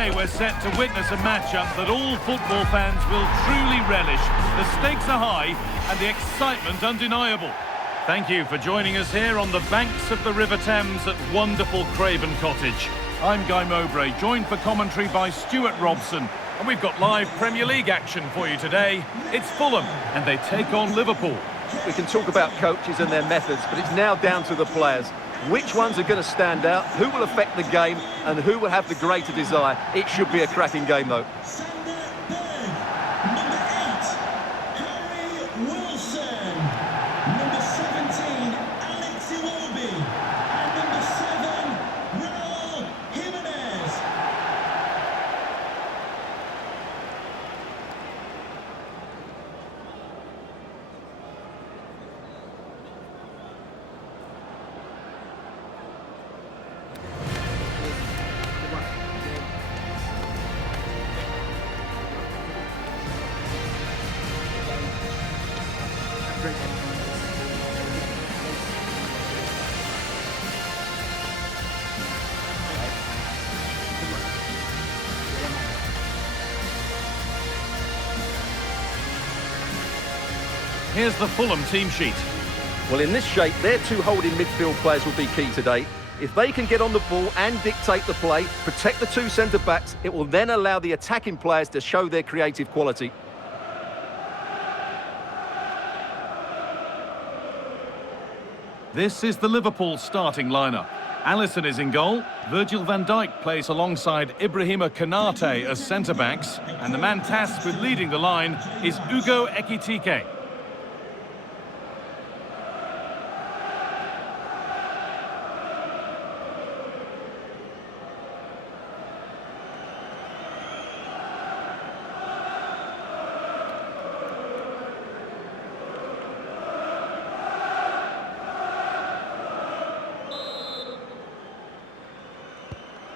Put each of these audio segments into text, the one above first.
today we're set to witness a matchup that all football fans will truly relish. The stakes are high and the excitement undeniable. Thank you for joining us here on the banks of the River Thames at wonderful Craven Cottage. I'm Guy Mowbray, joined for commentary by Stuart Robson. And we've got live Premier League action for you today. It's Fulham, and they take on Liverpool. We can talk about coaches and their methods, but it's now down to the players. Which ones are going to stand out, who will affect the game, and who will have the greater desire? It should be a cracking game, though. Here's the Fulham team sheet. Well, in this shape, their two holding midfield players will be key today. If they can get on the ball and dictate the play, protect the two centre-backs, it will then allow the attacking players to show their creative quality. This is the Liverpool starting lineup. Alisson is in goal. Virgil van Dijk plays alongside Ibrahima Konate as centre-backs. And the man tasked with leading the line is Hugo Ekitike.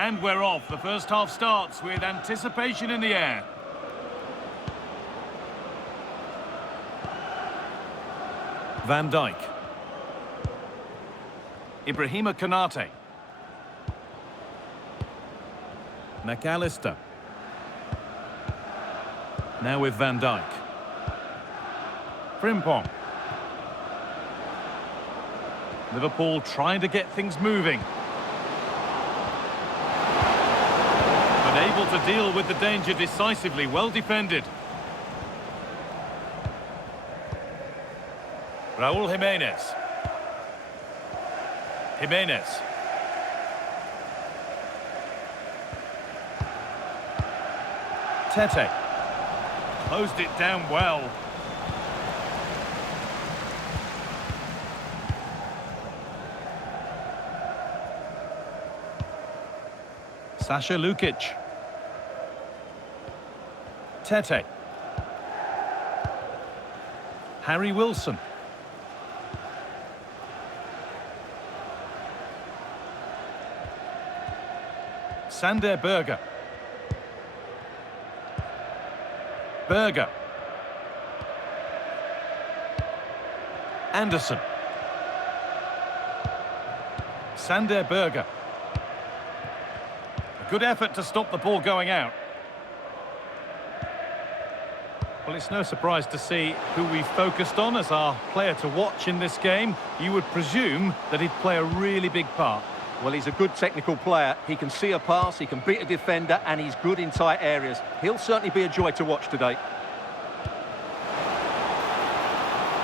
And we're off. The first half starts with anticipation in the air. Van Dijk. Ibrahima Konate. McAllister. Now with Van Dijk. Frimpong. Liverpool trying to get things moving. Able to deal with the danger decisively, well defended. Raúl Jiménez. Tete. Closed it down well. Sasha Lukic. Tete. Harry Wilson. Sander Berge. Anderson. Sander Berge. A good effort to stop the ball going out. Well, it's no surprise to see who we focused on as our player to watch in this game. You would presume that he'd play a really big part. Well, he's a good technical player. He can see a pass, he can beat a defender, and he's good in tight areas. He'll certainly be a joy to watch today.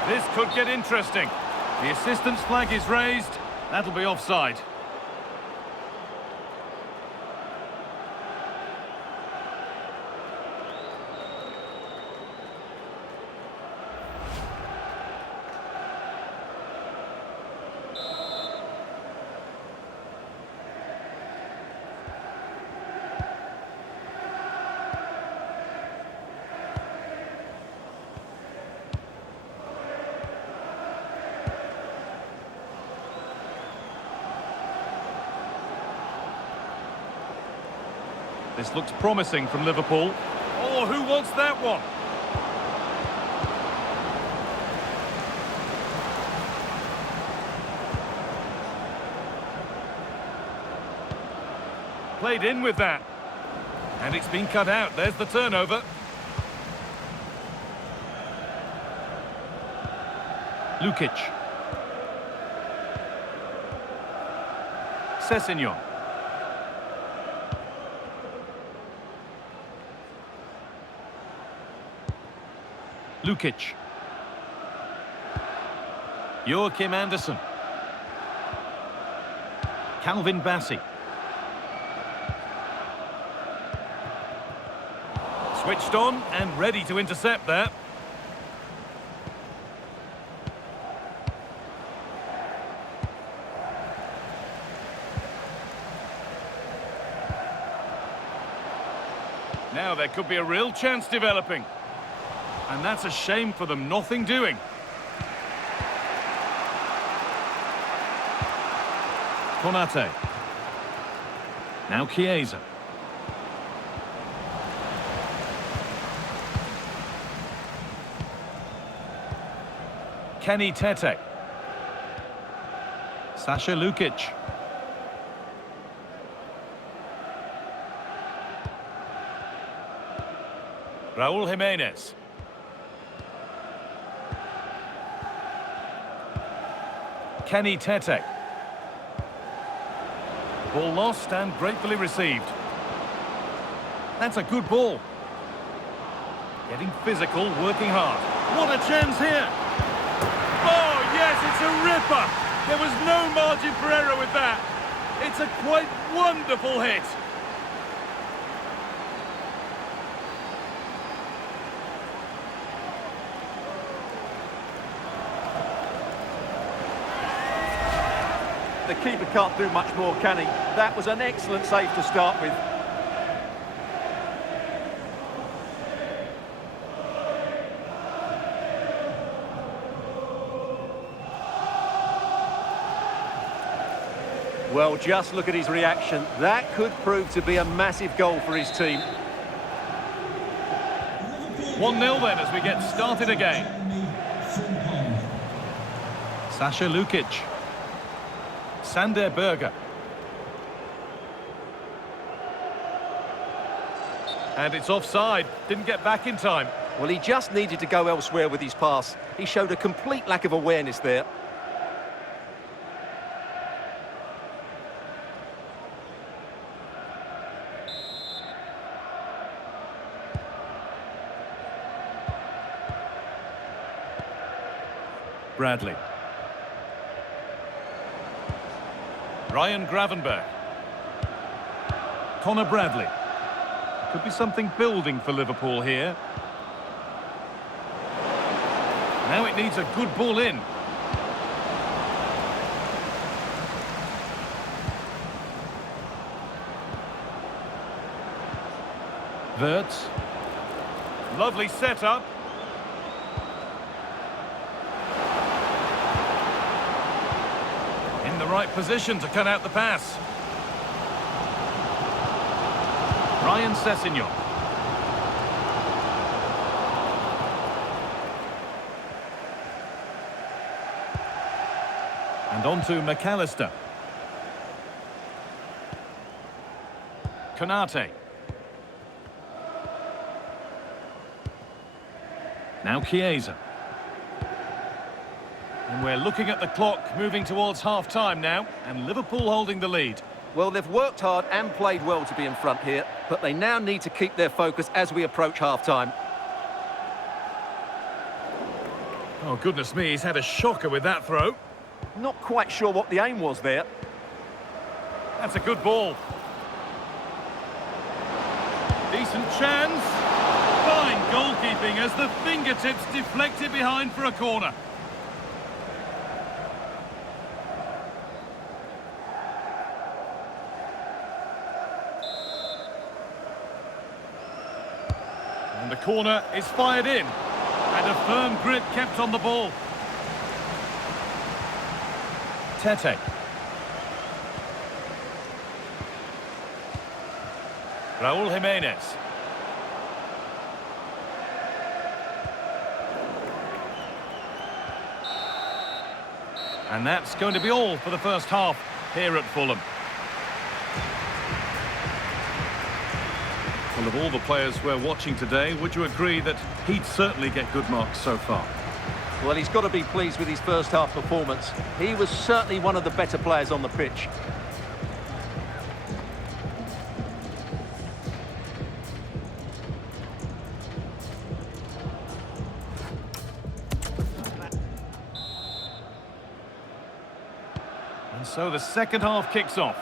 This could get interesting. The assistant's flag is raised. That'll be offside. This looks promising from Liverpool. Oh, who wants that one? Played in with that. And it's been cut out. There's the turnover. Lukic. Sessegnon. Lukic. Joachim Andersen. Calvin Bassey. Switched on and ready to intercept there. Now there could be a real chance developing. And that's a shame for them, nothing doing. Konate. Now Chiesa. Kenny Tete. Sasha Lukic. Raúl Jiménez. Kenny Tete. Ball lost and gratefully received. That's a good ball. Getting physical, working hard. What a chance here! Oh, yes, it's a ripper! There was no margin for error with that. It's a quite wonderful hit. The keeper can't do much more, can he? That was an excellent save to start with. Well, just look at his reaction. That could prove to be a massive goal for his team. 1-0 then as we get started again. Sasha Lukic. Sander Berger. And it's offside. Didn't get back in time. Well, he just needed to go elsewhere with his pass. He showed a complete lack of awareness there. Bradley. Ryan Gravenberg. Connor Bradley. Could be something building for Liverpool here. Now it needs a good ball in. Wirtz. Lovely setup. In the right position to cut out the pass. Ryan Sessegnon. And on to McAllister. Konate. Now Chiesa. And we're looking at the clock, moving towards half-time now, and Liverpool holding the lead. Well, they've worked hard and played well to be in front here, but they now need to keep their focus as we approach half-time. Oh, goodness me, he's had a shocker with that throw. Not quite sure what the aim was there. That's a good ball. Decent chance. Fine goalkeeping as the fingertips deflect it behind for a corner. And the corner is fired in. And a firm grip kept on the ball. Tete. Raúl Jiménez. And that's going to be all for the first half here at Fulham. Well, of all the players we're watching today, would you agree that he'd certainly get good marks so far? Well, he's got to be pleased with his first half performance. He was certainly one of the better players on the pitch. And so the second half kicks off.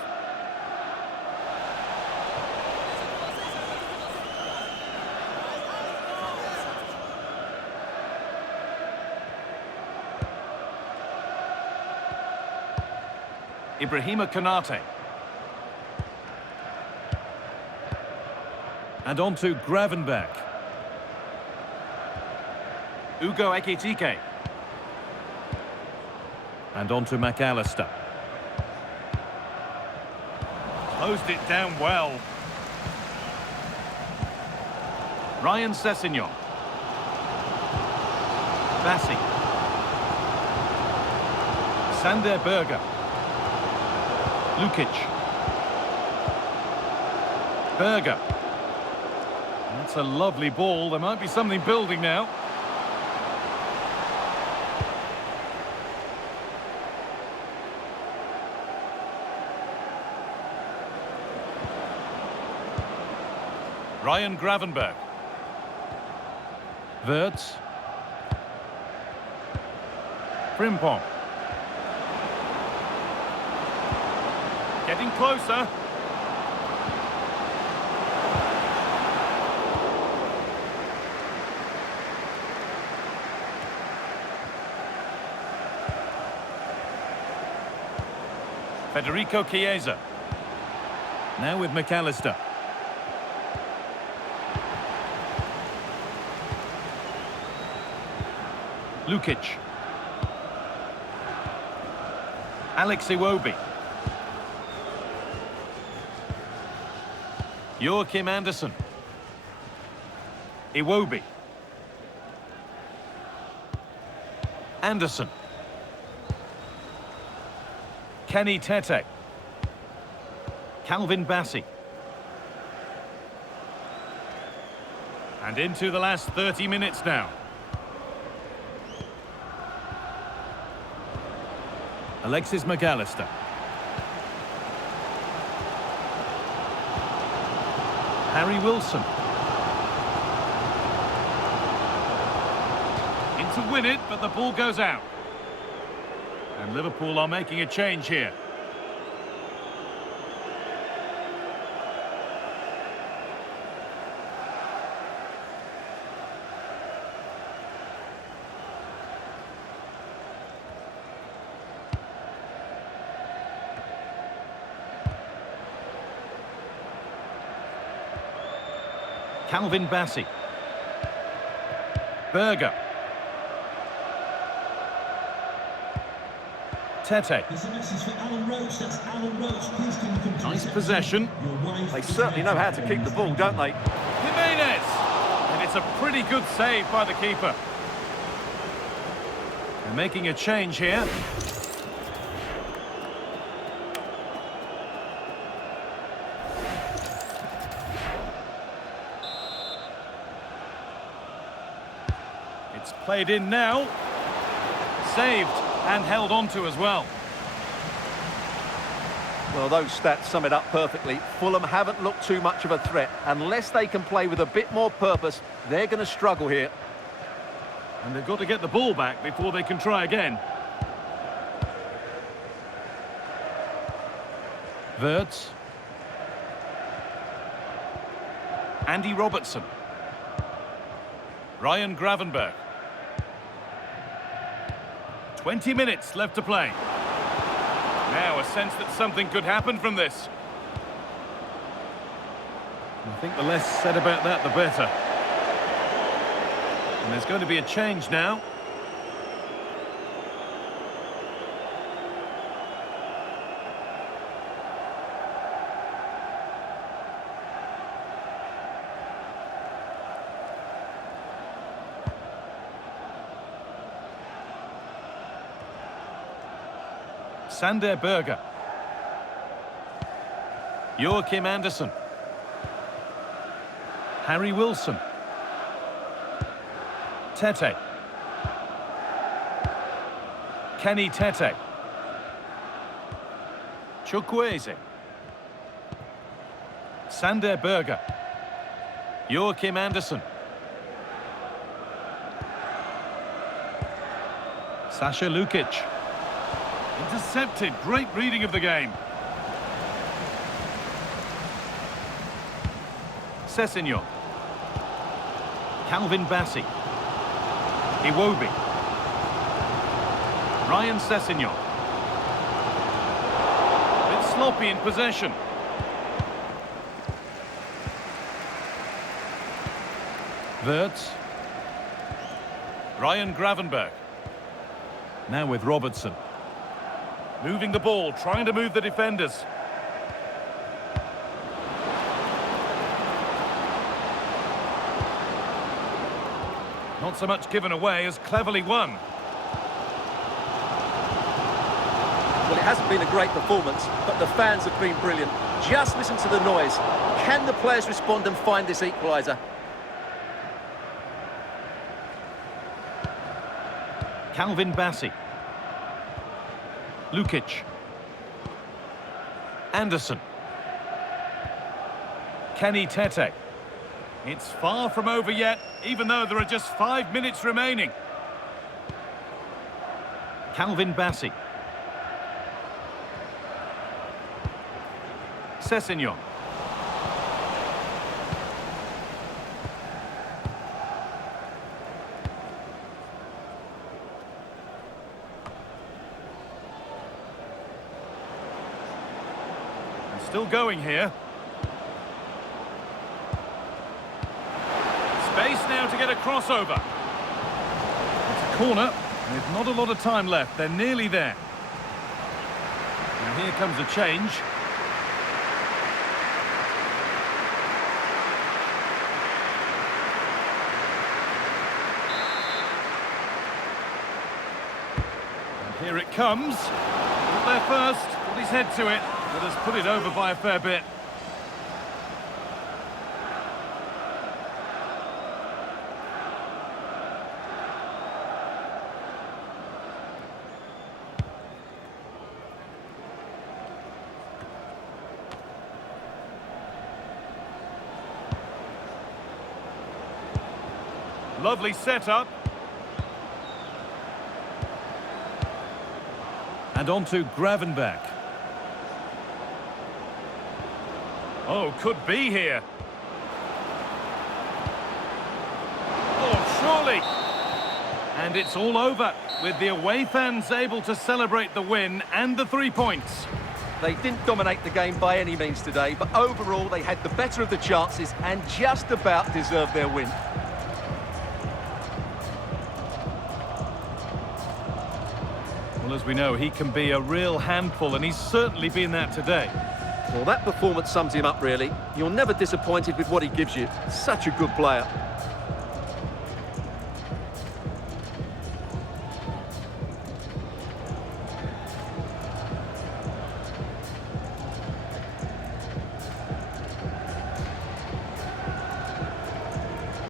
Ibrahima Konate. And on to Gravenberch. Hugo Ekitike. And on to McAllister. Closed it down well. Ryan Sessegnon. Bassi. Sander Berger. Lukic. Berger. That's a lovely ball. There might be something building now. Ryan Gravenberch. Wirtz. Frimpong. Getting closer. Federico Chiesa. Now with McAllister. Lukic. Alex Iwobi. Joachim Andersen. Iwobi. Andersen. Kenny Tete. Calvin Bassi. And into the last 30 minutes now. Alexis McAllister. Harry Wilson. In to win it, but the ball goes out. And Liverpool are making a change here. Calvin Bassi. Berger. Tete. Nice possession. They certainly know how to keep the ball, don't they? Jimenez. And it's a pretty good save by the keeper. They're making a change here. It's played in now. Saved and held on to as well. Well, those stats sum it up perfectly. Fulham haven't looked too much of a threat. Unless they can play with a bit more purpose, they're going to struggle here. And they've got to get the ball back before they can try again. Wirtz. Andy Robertson. Ryan Gravenberch. 20 minutes left to play. Now a sense that something could happen from this. I think the less said about that, the better. And there's going to be a change now. Sander Berger. Joachim Andersen. Harry Wilson. Tete. Kenny Tete. Chukwueze. Sander Berger. Joachim Andersen. Sasha Lukic. Intercepted. Great reading of the game. Sessegnon. Calvin Bassey. Iwobi. Ryan Sessegnon. Bit sloppy in possession. Wirtz. Ryan Gravenberg. Now with Robertson. Moving the ball, trying to move the defenders. Not so much given away as cleverly won. Well, it hasn't been a great performance, but the fans have been brilliant. Just listen to the noise. Can the players respond and find this equaliser? Calvin Bassey. Lukic. Anderson. Kenny Tete. It's far from over yet, even though there are just 5 minutes remaining. Calvin Bassey. Sessegnon. Still going here. Space now to get a crossover. It's a corner, with not a lot of time left. They're nearly there. And here comes a change. And here it comes. Got there first, put his head to it. But has put it over by a fair bit. Lovely setup. And on to Gravenberg. Oh, could be here. Oh, surely. And it's all over, with the away fans able to celebrate the win and the 3 points. They didn't dominate the game by any means today, but overall they had the better of the chances and just about deserved their win. Well, as we know, he can be a real handful, and he's certainly been that today. Well, that performance sums him up, really. You're never disappointed with what he gives you. Such a good player.